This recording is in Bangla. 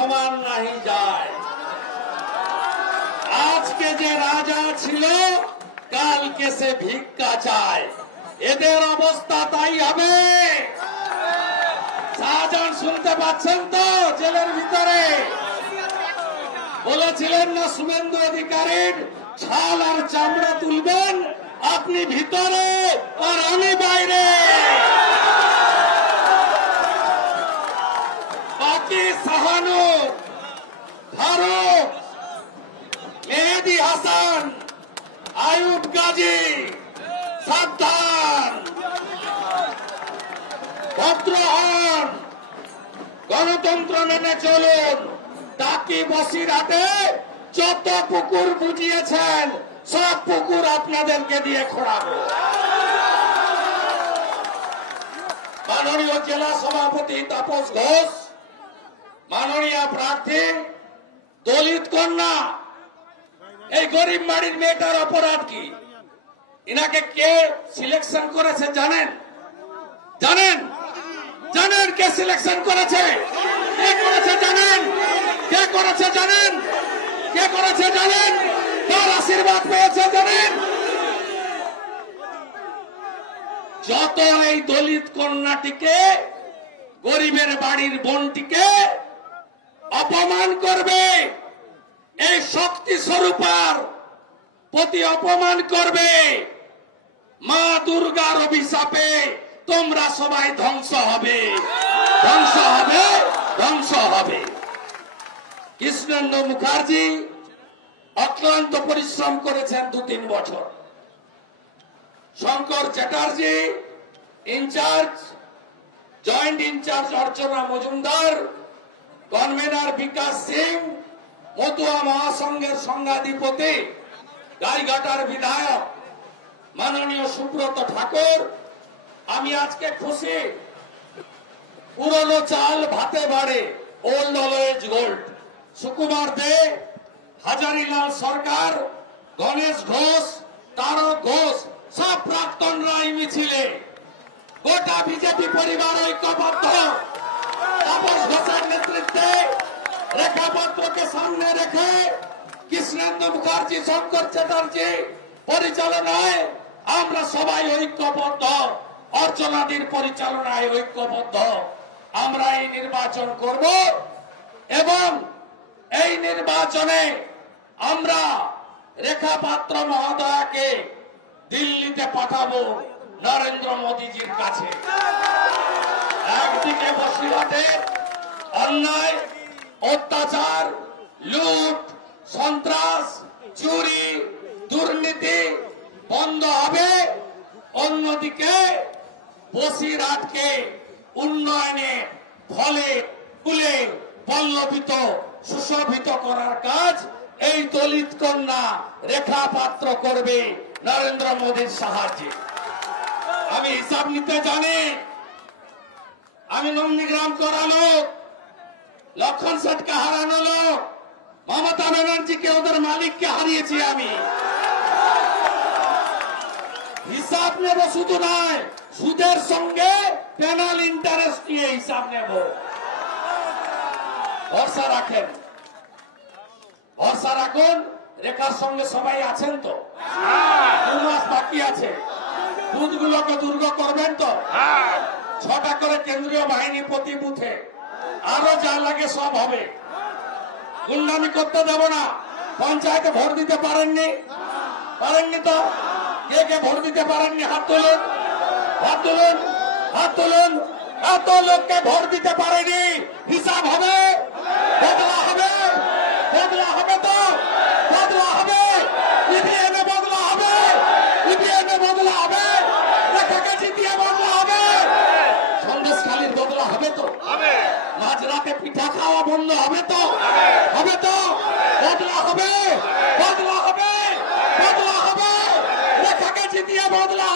সমান নাহি যায়। আজকে যে রাজা ছিল কালকে সে ভিক্ষা চায়, এদের অবস্থা তাই হবে। শাহজাহান শুনতে পাচ্ছেন তো? জেলের ভিতরে বলেছিলেন না শুভেন্দু অধিকারীর ছাল আর চামড়া তুলবেন, আপনি ভিতরে আর আমি বাইরে। বাকি সাহানু, ফারুক, মেহেদি হাসান, আয়ুব গাজী, সাবধান, ভদ্র হন, গণতন্ত্র মেনে চলুন। টাকি বসিরহাটে যত পুকুর বুঝিয়েছেন সব পুকুর আপনাদেরকে দিয়ে খোঁড়াবো। মাননীয় জেলা সভাপতি তাপস ঘোষ, মাননীয় প্রার্থী, দলিত কন্যা, এই গরিব বাড়ির মেয়েটার অপরাধ কি? ইনাকে কে সিলেকশন করেছে জানেন? জানেন? জানেন কে সিলেকশন করেছে? কে করেছে জানেন? কে করেছে জানেন? কে করেছে জানেন? কার আশীর্বাদ পেয়েছে জানেন? যত এই দলিত কন্যাটিকে, গরিবের বাড়ির বোনটিকে অপমান করবে, এই শক্তি স্বরূপার প্রতি অপমান করবে, মা দুর্গার অভিশাপে তোমরা সবাই ধ্বংস হবে, ধ্বংস হবে, ধ্বংস হবে। কৃষ্ণেন্দু মুখার্জি অক্লান্ত পরিশ্রম করেছেন 2-3 বছর। Shankar Chatterjee in-charge, joint in-charge Archana Majumdar, convener Bikash Singh, Matua মহাসংঘের সংঘাধিপতি, গাইঘাটার বিধায়ক মাননীয় সুব্রত ঠাকুর। আমি আজকে খুশি, পুরনো চাল ভাতে বাড়ে, ওল্ড অলওয়েজ গোল্ড। সুকুমার দে, হাজারিলাল সরকার, গণেশ ঘোষ, তারক ঘোষ, সব প্রাক্তনরা এই মিছিলে। গোটা বিজেপি পরিবার ঐক্যবদ্ধ। তাপস ঘোষের নেতৃত্বে, রেখাপত্রকে সামনে রেখে, কৃষ্ণেন্দু মুখার্জি, শঙ্কর চ্যাটার্জি পরিচালনায় আমরা সবাই ঐক্যবদ্ধ, অর্চনাদির পরিচালনায় ঐক্যবদ্ধ। আমরা এই নির্বাচন করব এবং এই নির্বাচনে আমরা রেখাপাত্র মহোদয়কে দিল্লিতে পাঠাবো নরেন্দ্র মোদীজির কাছে। একদিকে বসিরহাটে অন্যায়, অত্যাচার, লুট, সন্ত্রাস, চুরি, দুর্নীতি বন্ধ হবে, অন্যদিকে বসিরহাটকে উন্নয়নে ফলে ফুলে পল্লবিত সুশোভিত করার কাজ এই দলিত কন্যা রেখাপাত্র করবে নরেন্দ্র মোদীর সাহায্যে। আমি হিসাব নিতে জানি। আমি নন্দীগ্রাম করা লোক, লক্ষণ শেঠকে হারানো লোক, মমতা ব্যানার্জিকে, ওদের মালিককে হারিয়েছি আমি। হিসাব নেব শুধু নয়, সুদের সঙ্গে পেনাল ইন্টারেস্ট নিয়ে হিসাব নেব। ভরসা রাখেন, ভরসা রাখুন। রেখার সঙ্গে সবাই আছেন তো? 2 মাস বাকি আছে। বুথগুলোকে দুর্গ করবেন তো? 6টা করে কেন্দ্রীয় বাহিনী প্রতি বুথে, আরো যা লাগে সব হবে। গুন্ডামি করতে দেব না। পঞ্চায়েতে ভোট দিতে পারেননি? পারেননি তো? কে কে ভোট দিতে পারেননি? হাত তুলুন, হাত তুলুন, হাত তুলুন। এত লোককে ভোট দিতে পারেনি, হিসাব হবে, বদলা হবে, বদলা হবে তো? বদলা হবে, ইভিএমে বদলা হবে, ইভিএমে বদলা হবে, রেখাকে জিতিয়ে বদলা হবে, সন্দেশখালীর বদলা হবে তো? মাঝরাতে পিঠা খাওয়া বন্ধ হবে তো? হবে তো? বদলা হবে, বদলা হবে, বদলা হবে, রেখাকে জিতিয়ে বদলা